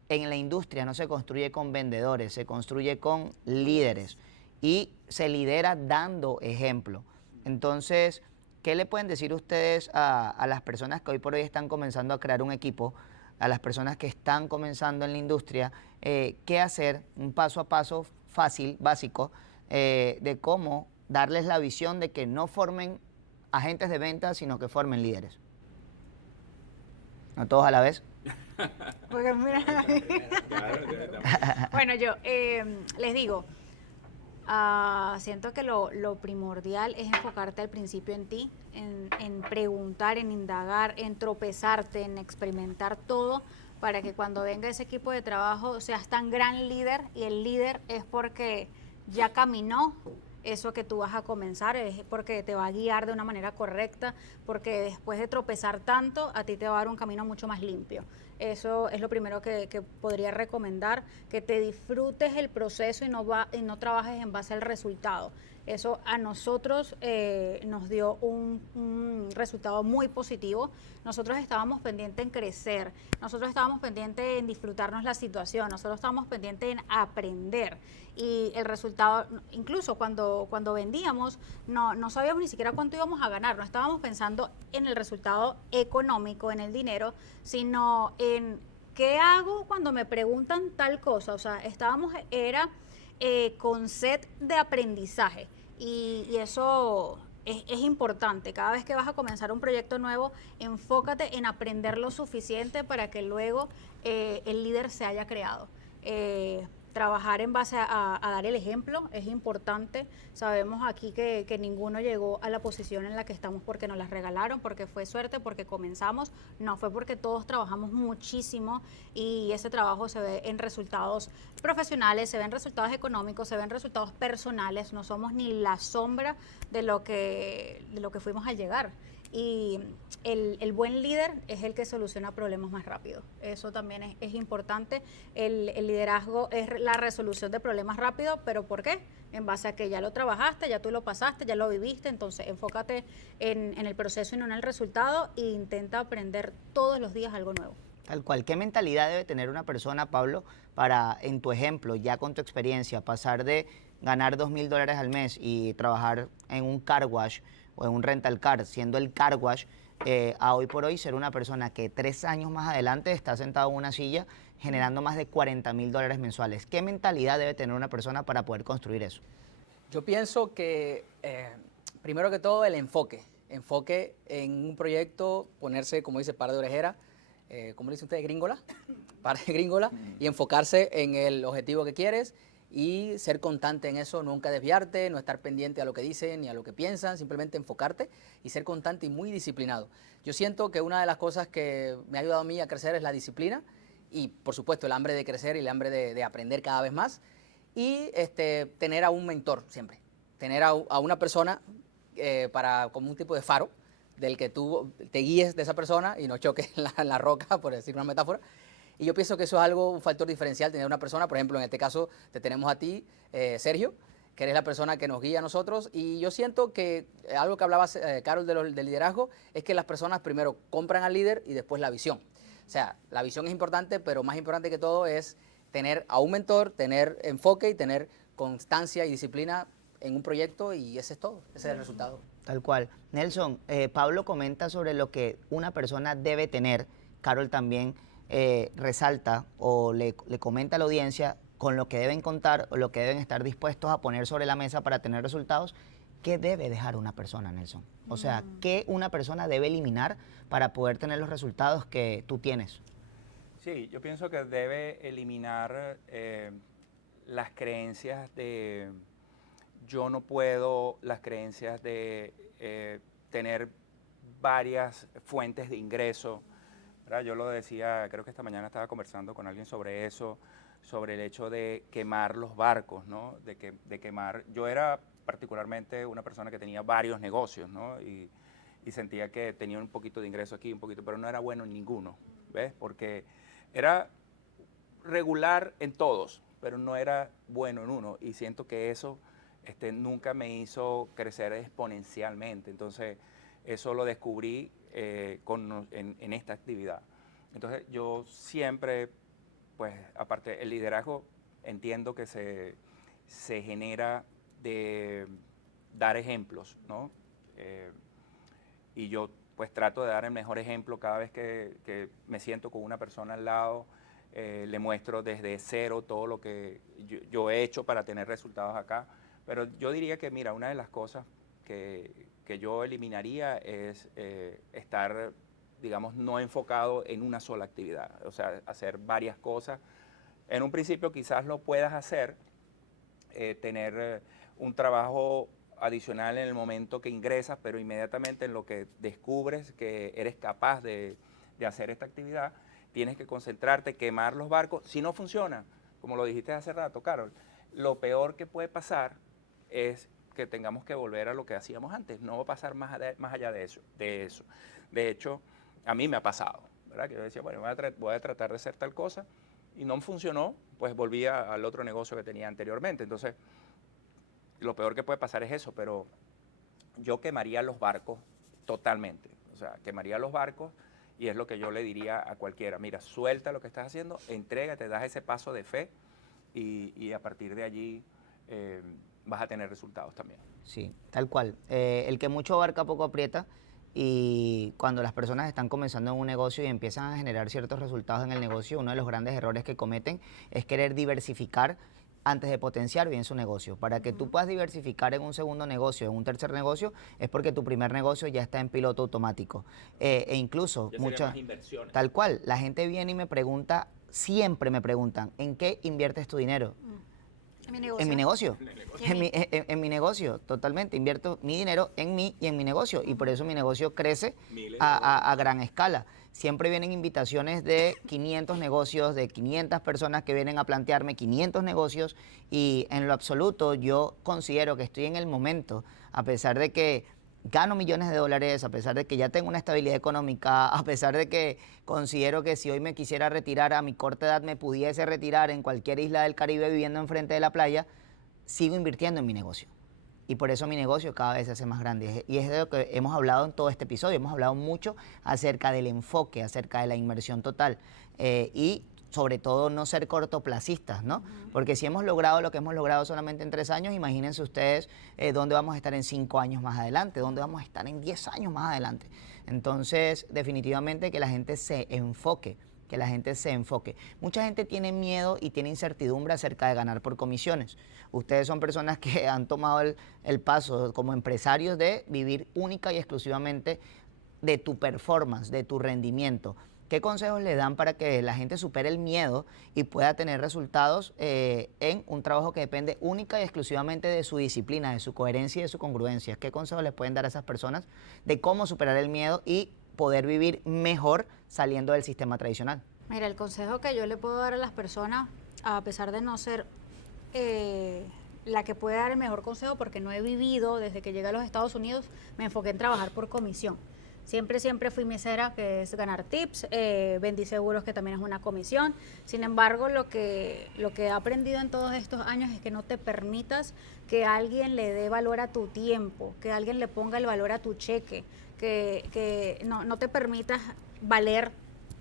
en la industria, no se construye con vendedores, se construye con líderes y se lidera dando ejemplo. Entonces, ¿qué le pueden decir ustedes a las personas que hoy por hoy están comenzando a crear un equipo, a las personas que están comenzando en la industria, qué hacer, un paso a paso fácil, básico, de cómo darles la visión de que no formen agentes de ventas, sino que formen líderes? ¿No todos a la vez? Porque mira, bueno, yo les digo, siento que lo primordial es enfocarte al principio en ti, en preguntar, en indagar, en tropezarte, en experimentar todo, para que cuando venga ese equipo de trabajo seas tan gran líder, y el líder es porque ya caminó eso que tú vas a comenzar, es porque te va a guiar de una manera correcta, porque después de tropezar tanto, a ti te va a dar un camino mucho más limpio. Eso es lo primero que podría recomendar, que te disfrutes el proceso y no trabajes en base al resultado. Eso a nosotros nos dio un resultado muy positivo. Nosotros estábamos pendientes en crecer, nosotros estábamos pendientes en disfrutarnos la situación, nosotros estábamos pendientes en aprender. Y el resultado, incluso cuando vendíamos, no sabíamos ni siquiera cuánto íbamos a ganar, no estábamos pensando en el resultado económico, en el dinero, sino en qué hago cuando me preguntan tal cosa. O sea, era con sed de aprendizaje, y eso es importante. Cada vez que vas a comenzar un proyecto nuevo, enfócate en aprender lo suficiente para que luego el líder se haya creado. Trabajar en base a dar el ejemplo es importante. Sabemos aquí que ninguno llegó a la posición en la que estamos porque nos las regalaron, porque fue suerte, porque comenzamos. No, fue porque todos trabajamos muchísimo, y ese trabajo se ve en resultados profesionales, se ve en resultados económicos, se ve en resultados personales. No somos ni la sombra de lo que fuimos al llegar. Y el buen líder es el que soluciona problemas más rápido. Eso también es importante. El liderazgo es la resolución de problemas rápido, pero ¿por qué? En base a que ya lo trabajaste, ya tú lo pasaste, ya lo viviste. Entonces enfócate en el proceso y no en el resultado, e intenta aprender todos los días algo nuevo. Tal cual. ¿Qué mentalidad debe tener una persona, Pablo, para, en tu ejemplo, ya con tu experiencia, pasar de ganar $2,000 al mes y trabajar en un car wash o en un rental car, siendo el car wash, a hoy por hoy ser una persona que 3 años más adelante está sentado en una silla generando más de $40,000 mensuales? ¿Qué mentalidad debe tener una persona para poder construir eso? Yo pienso que, primero que todo, el enfoque en un proyecto, ponerse, como dice, par de orejera, ¿cómo le dice usted? Gringola, par de gringola, y enfocarse en el objetivo que quieres y ser constante en eso, nunca desviarte, no estar pendiente a lo que dicen ni a lo que piensan, simplemente enfocarte y ser constante y muy disciplinado. Yo siento que una de las cosas que me ha ayudado a mí a crecer es la disciplina y, por supuesto, el hambre de crecer y el hambre de aprender cada vez más, y tener a un mentor siempre, tener a una persona como un tipo de faro del que tú te guíes de esa persona y no choques en la roca, por decir una metáfora. Y yo pienso que eso es un factor diferencial, tener una persona. Por ejemplo, en este caso te tenemos a ti, Sergio, que eres la persona que nos guía a nosotros. Y yo siento que algo que hablaba Carol del liderazgo es que las personas primero compran al líder y después la visión. O sea, la visión es importante, pero más importante que todo es tener a un mentor, tener enfoque y tener constancia y disciplina en un proyecto, y ese es todo, ese es el resultado. Tal cual. Nelson, Pablo comenta sobre lo que una persona debe tener. Carol también resalta o le comenta a la audiencia con lo que deben contar o lo que deben estar dispuestos a poner sobre la mesa para tener resultados. ¿Qué debe dejar una persona, Nelson? O sea, ¿qué una persona debe eliminar para poder tener los resultados que tú tienes? Sí, yo pienso que debe eliminar las creencias de yo no puedo, las creencias de tener varias fuentes de ingreso, ¿verdad? Yo lo decía, creo que esta mañana estaba conversando con alguien sobre eso, sobre el hecho de quemar los barcos, ¿no? De quemar. Yo era particularmente una persona que tenía varios negocios, ¿no? Y sentía que tenía un poquito de ingreso aquí, un poquito, pero no era bueno en ninguno, ¿ves? Porque era regular en todos, pero no era bueno en uno, y siento que eso nunca me hizo crecer exponencialmente. Entonces, eso lo descubrí en esta actividad. Entonces, yo siempre, pues, aparte, el liderazgo entiendo que se genera de dar ejemplos, ¿no? Y yo, pues, trato de dar el mejor ejemplo cada vez que me siento con una persona al lado. Le muestro desde cero todo lo que yo he hecho para tener resultados acá. Pero yo diría que, mira, una de las cosas que yo eliminaría es estar, digamos, no enfocado en una sola actividad, o sea, hacer varias cosas. En un principio quizás lo puedas hacer, tener un trabajo adicional en el momento que ingresas, pero inmediatamente en lo que descubres que eres capaz de hacer esta actividad, tienes que concentrarte, quemar los barcos. Si no funciona, como lo dijiste hace rato, Carol, lo peor que puede pasar es que tengamos que volver a lo que hacíamos antes. No va a pasar más allá de eso. De hecho, a mí me ha pasado, ¿verdad? Que yo decía, bueno, voy a tratar de hacer tal cosa, y no funcionó, pues volví al otro negocio que tenía anteriormente. Entonces, lo peor que puede pasar es eso, pero yo quemaría los barcos totalmente. O sea, quemaría los barcos, y es lo que yo le diría a cualquiera. Mira, suelta lo que estás haciendo, entrégate, das ese paso de fe, y a partir de allí vas a tener resultados también. Sí, tal cual. El que mucho abarca poco aprieta, y cuando las personas están comenzando en un negocio y empiezan a generar ciertos resultados en el negocio, uno de los grandes errores que cometen es querer diversificar antes de potenciar bien su negocio. Para que tú puedas diversificar en un segundo negocio, en un tercer negocio, es porque tu primer negocio ya está en piloto automático. E incluso muchas inversiones. tal cual, la gente viene y me pregunta, siempre me preguntan, ¿en qué inviertes tu dinero? En mi negocio. En mi negocio. En mi negocio, totalmente. Invierto mi dinero en mí y en mi negocio. Y por eso mi negocio crece a gran escala. Siempre vienen invitaciones de 500 negocios, de 500 personas que vienen a plantearme 500 negocios. Y en lo absoluto yo considero que estoy en el momento, a pesar de que gano millones de dólares, a pesar de que ya tengo una estabilidad económica, a pesar de que considero que si hoy me quisiera retirar a mi corta edad me pudiese retirar en cualquier isla del Caribe viviendo enfrente de la playa, sigo invirtiendo en mi negocio. Y por eso mi negocio cada vez se hace más grande. Y es de lo que hemos hablado en todo este episodio. Hemos hablado mucho acerca del enfoque, acerca de la inversión total. Y sobre todo no ser cortoplacistas, ¿no? Porque si hemos logrado lo que hemos logrado solamente en 3 años, imagínense ustedes dónde vamos a estar en 5 años más adelante, dónde vamos a estar en 10 años más adelante. Entonces, definitivamente que la gente se enfoque, que la gente se enfoque. Mucha gente tiene miedo y tiene incertidumbre acerca de ganar por comisiones. Ustedes son personas que han tomado el paso como empresarios de vivir única y exclusivamente de tu performance, de tu rendimiento. ¿Qué consejos le dan para que la gente supere el miedo y pueda tener resultados en un trabajo que depende única y exclusivamente de su disciplina, de su coherencia y de su congruencia? ¿Qué consejos les pueden dar a esas personas de cómo superar el miedo y poder vivir mejor saliendo del sistema tradicional? Mira, el consejo que yo le puedo dar a las personas, a pesar de no ser la que puede dar el mejor consejo, porque no he vivido desde que llegué a los Estados Unidos, me enfoqué en trabajar por comisión. Siempre fui mesera, que es ganar tips, vendí seguros, que también es una comisión. Sin embargo, lo que he aprendido en todos estos años es que no te permitas que alguien le dé valor a tu tiempo, que alguien le ponga el valor a tu cheque, que no te permitas valer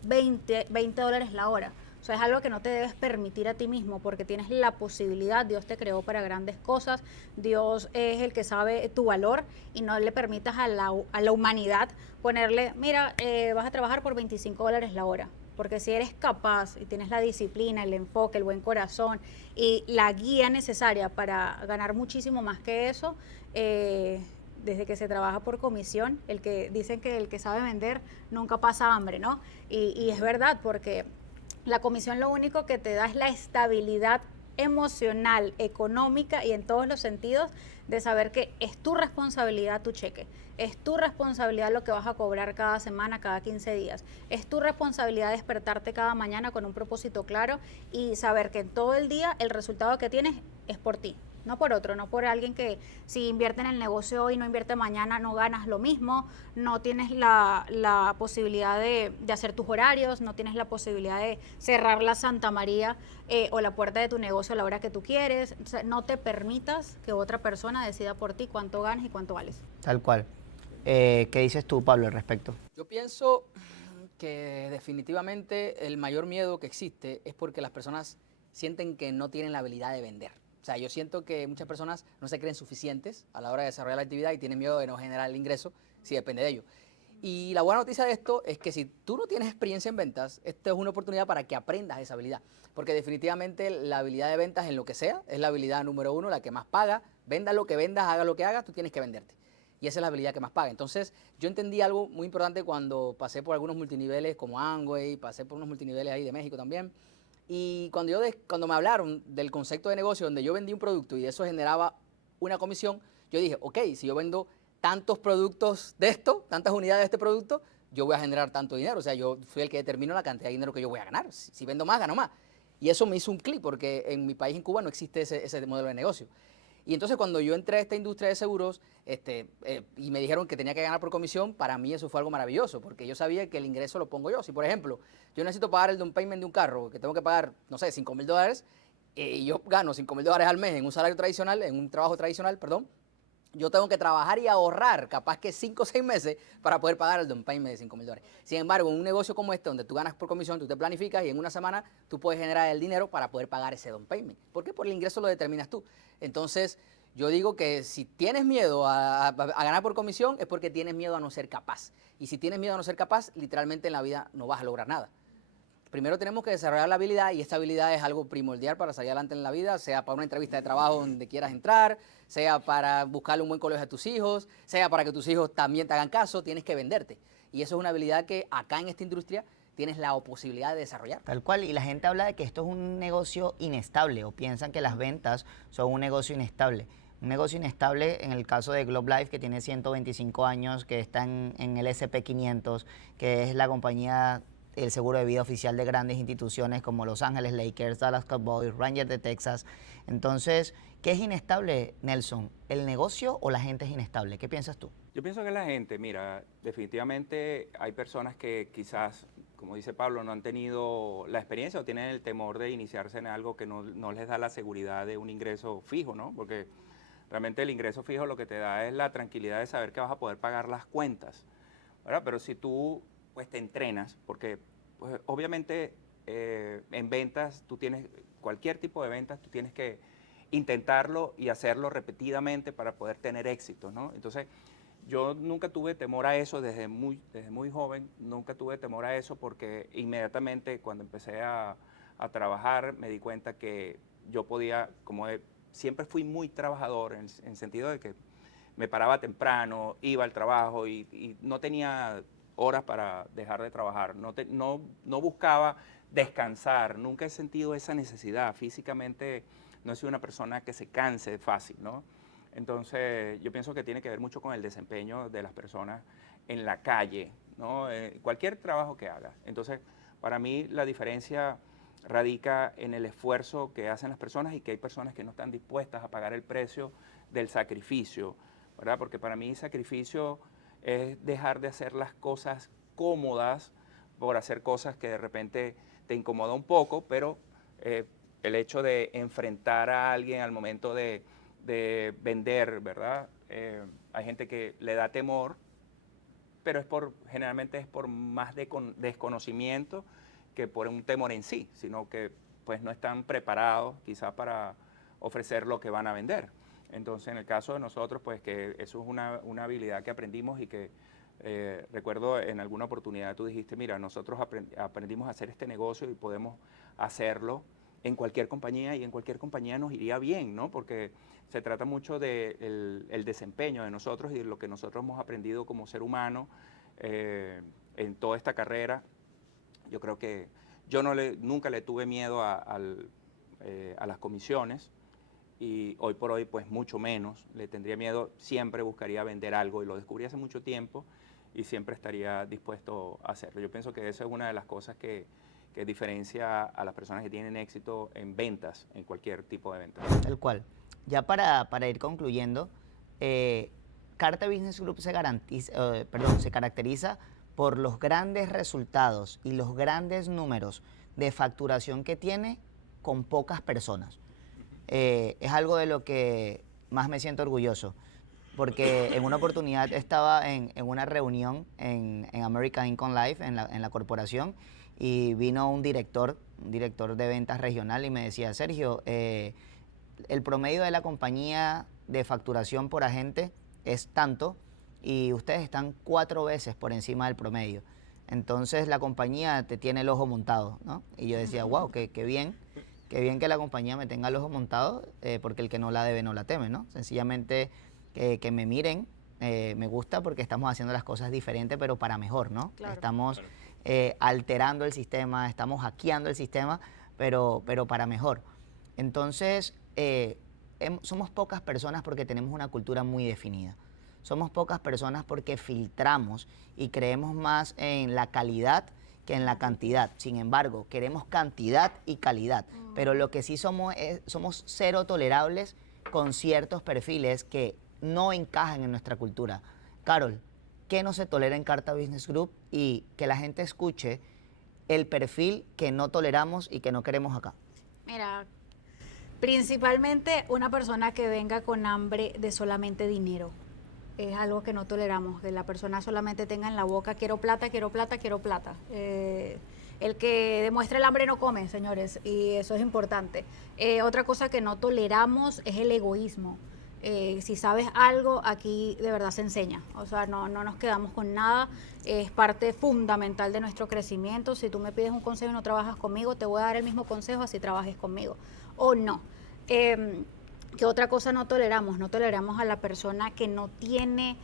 $20 la hora. O sea, es algo que no te debes permitir a ti mismo, porque tienes la posibilidad. Dios te creó para grandes cosas, Dios es el que sabe tu valor, y no le permitas a la humanidad ponerle, mira, vas a trabajar por $25 la hora. Porque si eres capaz y tienes la disciplina, el enfoque, el buen corazón y la guía necesaria para ganar muchísimo más que eso, desde que se trabaja por comisión, dicen que el que sabe vender nunca pasa hambre, ¿no? Y es verdad, porque la comisión lo único que te da es la estabilidad emocional, económica y en todos los sentidos, de saber que es tu responsabilidad tu cheque, es tu responsabilidad lo que vas a cobrar cada semana, cada 15 días, es tu responsabilidad despertarte cada mañana con un propósito claro y saber que todo el día el resultado que tienes es por ti, no por otro, no por alguien que si invierte en el negocio hoy, no invierte mañana, no ganas lo mismo, no tienes la posibilidad de hacer tus horarios, no tienes la posibilidad de cerrar la Santa María o la puerta de tu negocio a la hora que tú quieres. O sea, no te permitas que otra persona decida por ti cuánto ganas y cuánto vales. Tal cual. ¿Qué dices tú, Pablo, al respecto? Yo pienso que definitivamente el mayor miedo que existe es porque las personas sienten que no tienen la habilidad de vender. O sea, yo siento que muchas personas no se creen suficientes a la hora de desarrollar la actividad y tienen miedo de no generar el ingreso si depende de ello. Y la buena noticia de esto es que si tú no tienes experiencia en ventas, esta es una oportunidad para que aprendas esa habilidad. Porque definitivamente la habilidad de ventas en lo que sea es la habilidad número 1, la que más paga. Vendas lo que vendas, haga lo que hagas, tú tienes que venderte. y esa es la habilidad que más paga. Entonces, yo entendí algo muy importante cuando pasé por algunos multiniveles como Amway, pasé por unos multiniveles ahí de México también, y cuando me hablaron del concepto de negocio donde yo vendí un producto y eso generaba una comisión, yo dije, ok, si yo vendo tantos productos de esto, tantas unidades de este producto, yo voy a generar tanto dinero. O sea, yo soy el que determino la cantidad de dinero que yo voy a ganar. Si vendo más, gano más. Y eso me hizo un clic porque en mi país, en Cuba, no existe ese modelo de negocio. Y entonces cuando yo entré a esta industria de seguros y me dijeron que tenía que ganar por comisión, para mí eso fue algo maravilloso, porque yo sabía que el ingreso lo pongo yo. Si, por ejemplo, yo necesito pagar el down payment de un carro, que tengo que pagar, no sé, $5,000, y yo gano $5,000 al mes en un salario tradicional, en un trabajo tradicional, perdón, yo tengo que trabajar y ahorrar capaz que 5 o 6 meses para poder pagar el down payment de $5,000. Sin embargo, en un negocio como este, donde tú ganas por comisión, tú te planificas y en una semana tú puedes generar el dinero para poder pagar ese down payment. ¿Por qué? Por el ingreso lo determinas tú. Entonces, yo digo que si tienes miedo a ganar por comisión es porque tienes miedo a no ser capaz. Y si tienes miedo a no ser capaz, literalmente en la vida no vas a lograr nada. Primero tenemos que desarrollar la habilidad y esta habilidad es algo primordial para salir adelante en la vida, sea para una entrevista de trabajo donde quieras entrar, sea para buscarle un buen colegio a tus hijos, sea para que tus hijos también te hagan caso, tienes que venderte. Y eso es una habilidad que acá en esta industria tienes la posibilidad de desarrollar. Tal cual, y la gente habla de que esto es un negocio inestable o piensan que las ventas son un negocio inestable. Un negocio inestable en el caso de Globe Life, que tiene 125 años, que está en el SP500, que es la compañía, el seguro de vida oficial de grandes instituciones como Los Ángeles Lakers, Dallas Cowboys, Rangers de Texas. Entonces, ¿qué es inestable, Nelson? ¿El negocio o la gente es inestable? ¿Qué piensas tú? Yo pienso que la gente, mira, definitivamente hay personas que quizás, como dice Pablo, no han tenido la experiencia o tienen el temor de iniciarse en algo que no les da la seguridad de un ingreso fijo, ¿no? Porque realmente el ingreso fijo lo que te da es la tranquilidad de saber que vas a poder pagar las cuentas, ¿verdad? Pero si tú pues te entrenas, porque pues, obviamente en ventas tú tienes, cualquier tipo de ventas tú tienes que intentarlo y hacerlo repetidamente para poder tener éxito, ¿no? Entonces, yo nunca tuve temor a eso desde muy joven, nunca tuve temor a eso porque inmediatamente cuando empecé a trabajar me di cuenta que yo podía, siempre fui muy trabajador en el sentido de que me paraba temprano, iba al trabajo y no tenía horas para dejar de trabajar, no buscaba descansar, nunca he sentido esa necesidad, físicamente no he sido una persona que se canse fácil, ¿no? Entonces yo pienso que tiene que ver mucho con el desempeño de las personas en la calle, ¿no? Cualquier trabajo que haga. Entonces para mí la diferencia radica en el esfuerzo que hacen las personas y que hay personas que no están dispuestas a pagar el precio del sacrificio, ¿verdad? Porque para mí sacrificio es dejar de hacer las cosas cómodas por hacer cosas que de repente te incomoda un poco, pero el hecho de enfrentar a alguien al momento de vender, ¿verdad? Hay gente que le da temor, pero generalmente es por más desconocimiento que por un temor en sí, sino que pues no están preparados quizás para ofrecer lo que van a vender. Entonces, en el caso de nosotros, pues que eso es una habilidad que aprendimos y que recuerdo en alguna oportunidad tú dijiste, mira, nosotros aprendimos a hacer este negocio y podemos hacerlo en cualquier compañía y en cualquier compañía nos iría bien, ¿no? Porque se trata mucho del el desempeño de nosotros y de lo que nosotros hemos aprendido como ser humano en toda esta carrera. Yo creo que yo nunca le tuve miedo a las comisiones y hoy por hoy pues mucho menos, le tendría miedo, siempre buscaría vender algo y lo descubrí hace mucho tiempo y siempre estaría dispuesto a hacerlo. Yo pienso que eso es una de las cosas que diferencia a las personas que tienen éxito en ventas, en cualquier tipo de ventas. Tal cual. Ya para ir concluyendo, Carta Business Group se caracteriza por los grandes resultados y los grandes números de facturación que tiene con pocas personas. Es algo de lo que más me siento orgulloso, porque en una oportunidad estaba en una reunión en American Income Life, en la corporación, y vino un director de ventas regional y me decía, Sergio, el promedio de la compañía de facturación por agente es tanto y ustedes están 4 veces por encima del promedio. Entonces la compañía te tiene el ojo montado, ¿no? Y yo decía, wow, qué bien que la compañía me tenga el ojo montado, porque el que no la debe no la teme, ¿no? Sencillamente que me miren me gusta porque estamos haciendo las cosas diferentes, pero para mejor, ¿no? Claro. Estamos alterando el sistema, estamos hackeando el sistema, pero para mejor. Entonces, somos pocas personas porque tenemos una cultura muy definida. Somos pocas personas porque filtramos y creemos más en la calidad que en la cantidad. Sin embargo, queremos cantidad y calidad. Pero lo que sí somos cero tolerables con ciertos perfiles que no encajan en nuestra cultura. Carol, ¿qué no se tolera en Carta Business Group? Y que la gente escuche el perfil que no toleramos y que no queremos acá. Mira, principalmente una persona que venga con hambre de solamente dinero. Es algo que no toleramos, que la persona solamente tenga en la boca, quiero plata, quiero plata, quiero plata. El que demuestra el hambre no come, señores, y eso es importante. Otra cosa que no toleramos es el egoísmo. Si sabes algo, aquí de verdad se enseña. O sea, no nos quedamos con nada. Es parte fundamental de nuestro crecimiento. Si tú me pides un consejo y no trabajas conmigo, te voy a dar el mismo consejo así trabajes conmigo. O no. ¿Qué otra cosa no toleramos? No toleramos a la persona que no tiene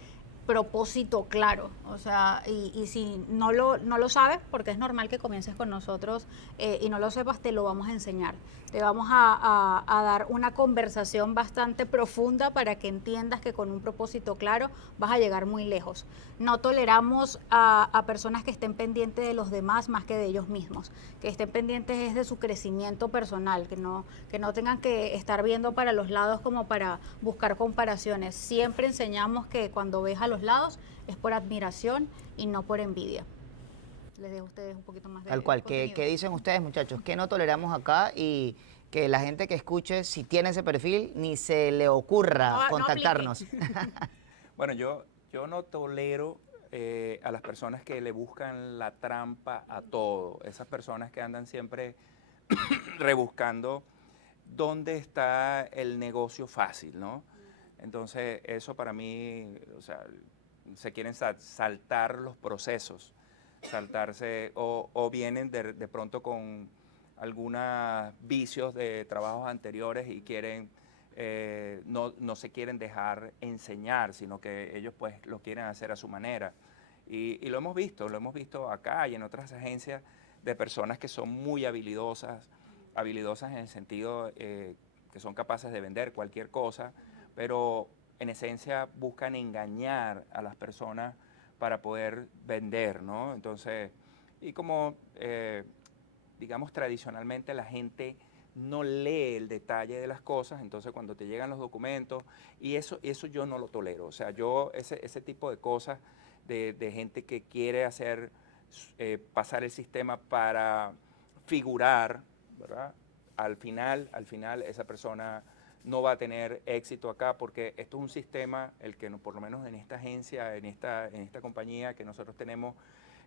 propósito claro. O sea, y si no lo sabes, porque es normal que comiences con nosotros y no lo sepas, te lo vamos a enseñar. Te vamos a dar una conversación bastante profunda para que entiendas que con un propósito claro vas a llegar muy lejos. No toleramos a personas que estén pendientes de los demás más que de ellos mismos, que estén pendientes es de su crecimiento personal, que no tengan que estar viendo para los lados como para buscar comparaciones. Siempre enseñamos que cuando ves a los lados es por admiración y no por envidia. Les dejo a ustedes un poquito más de Tal cual. ¿Qué dicen ustedes, muchachos? ¿Qué no toleramos acá? Y que la gente que escuche, si tiene ese perfil, ni se le ocurra contactarnos. Bueno, yo no tolero a las personas que le buscan la trampa a todo. Esas personas que andan siempre rebuscando dónde está el negocio fácil, ¿no? Entonces, eso para mí, o sea, se quieren saltar los procesos, saltarse, o vienen de pronto con algunos vicios de trabajos anteriores y quieren, no se quieren dejar enseñar, sino que ellos pues lo quieren hacer a su manera. Y lo hemos visto acá y en otras agencias de personas que son muy habilidosas en el sentido que son capaces de vender cualquier cosa, pero en esencia buscan engañar a las personas para poder vender, ¿no? Entonces, y como, digamos, tradicionalmente la gente no lee el detalle de las cosas, entonces cuando te llegan los documentos, y eso yo no lo tolero. O sea, yo ese tipo de cosas de gente que quiere hacer, pasar el sistema para figurar, ¿verdad? Al final esa persona no va a tener éxito acá porque esto es un sistema, el que por lo menos en esta agencia, en esta compañía que nosotros tenemos,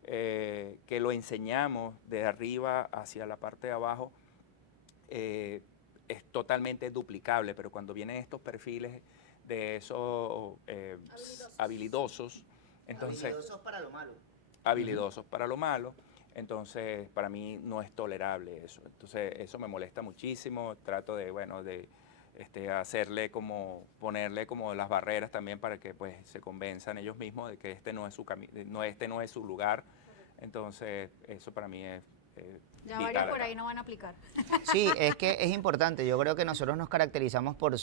que lo enseñamos de arriba hacia la parte de abajo, es totalmente duplicable, pero cuando vienen estos perfiles de esos habilidosos, entonces... Habilidosos para lo malo. Habilidosos para lo malo. Entonces, para mí no es tolerable eso. Entonces, eso me molesta muchísimo. Trato de, bueno, de hacerle como, ponerle como las barreras también para que pues se convenzan ellos mismos de que este no es su lugar. Entonces, eso para mí es ya vital varios por acá. ahí no van a aplicar. Sí, es que es importante. Yo creo que nosotros nos caracterizamos por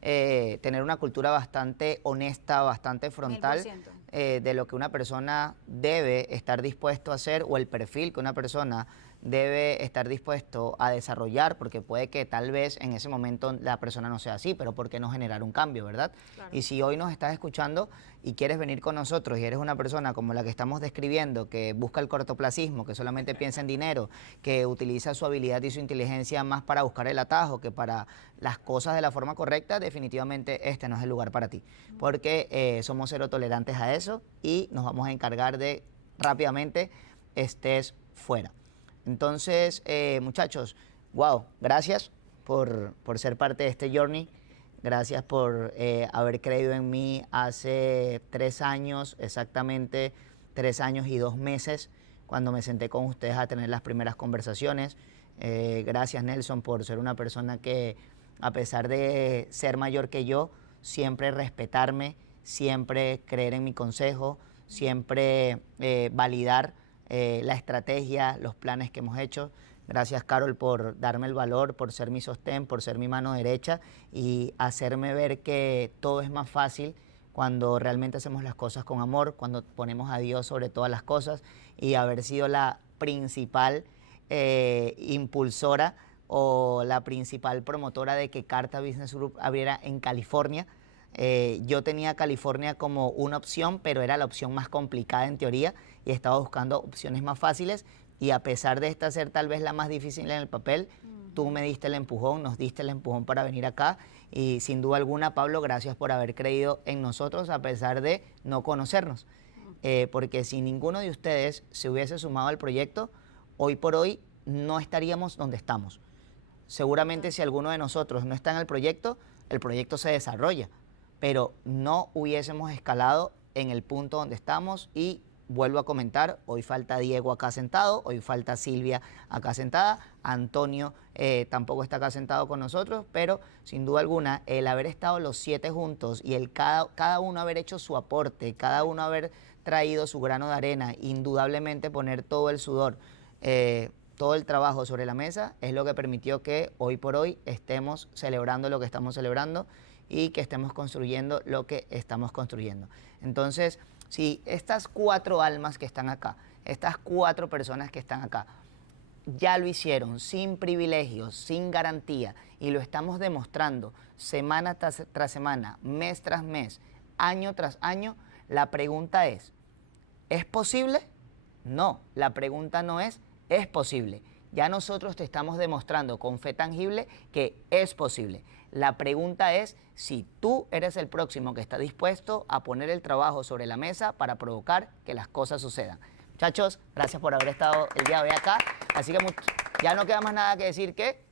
tener una cultura bastante honesta, bastante frontal 1000%. de lo que una persona debe estar dispuesto a hacer o el perfil que una persona debe estar dispuesto a desarrollar, porque puede que tal vez en ese momento la persona no sea así, pero ¿por qué no generar un cambio, verdad? Claro. Y si hoy nos estás escuchando y quieres venir con nosotros y eres una persona como la que estamos describiendo, que busca el cortoplacismo, que solamente piensa en dinero, que utiliza su habilidad y su inteligencia más para buscar el atajo que para las cosas de la forma correcta, definitivamente este no es el lugar para ti, porque somos cero tolerantes a eso y nos vamos a encargar de rápidamente estés fuera. Entonces, muchachos, wow, gracias por ser parte de este journey. Gracias por haber creído en mí hace 3 años, exactamente 3 años y 2 meses, cuando me senté con ustedes a tener las primeras conversaciones. Gracias, Nelson, por ser una persona que, a pesar de ser mayor que yo, siempre respetarme, siempre creer en mi consejo, siempre validar la estrategia, los planes que hemos hecho. Gracias, Carol, por darme el valor, por ser mi sostén, por ser mi mano derecha y hacerme ver que todo es más fácil cuando realmente hacemos las cosas con amor, cuando ponemos a Dios sobre todas las cosas, y haber sido la principal impulsora o la principal promotora de que Carta Business Group abriera en California. Yo tenía California como una opción, pero era la opción más complicada en teoría y estaba buscando opciones más fáciles, y a pesar de esta ser tal vez la más difícil en el papel, tú me diste el empujón, nos diste el empujón para venir acá, y sin duda alguna, Pablo, gracias por haber creído en nosotros a pesar de no conocernos, porque si ninguno de ustedes se hubiese sumado al proyecto, hoy por hoy no estaríamos donde estamos. Seguramente si alguno de nosotros no está en el proyecto se desarrolla, pero no hubiésemos escalado en el punto donde estamos. Y vuelvo a comentar, hoy falta Diego acá sentado, hoy falta Silvia acá sentada, Antonio tampoco está acá sentado con nosotros, pero sin duda alguna el haber estado los 7 juntos y el cada uno haber hecho su aporte, cada uno haber traído su grano de arena, indudablemente poner todo el sudor, todo el trabajo sobre la mesa, es lo que permitió que hoy por hoy estemos celebrando lo que estamos celebrando y que estemos construyendo lo que estamos construyendo. Entonces, si estas 4 almas que están acá, estas 4 personas que están acá, ya lo hicieron sin privilegios, sin garantía, y lo estamos demostrando semana tras semana, mes tras mes, año tras año, la pregunta ¿es posible? No, la pregunta no es posible. Ya nosotros te estamos demostrando con fe tangible que es posible. La pregunta es si tú eres el próximo que está dispuesto a poner el trabajo sobre la mesa para provocar que las cosas sucedan. Muchachos, gracias por haber estado el día de hoy acá. Así que ya no queda más nada que decir que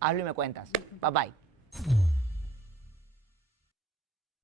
hazlo y me cuentas. Bye bye.